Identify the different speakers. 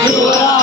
Speaker 1: Hallelujah.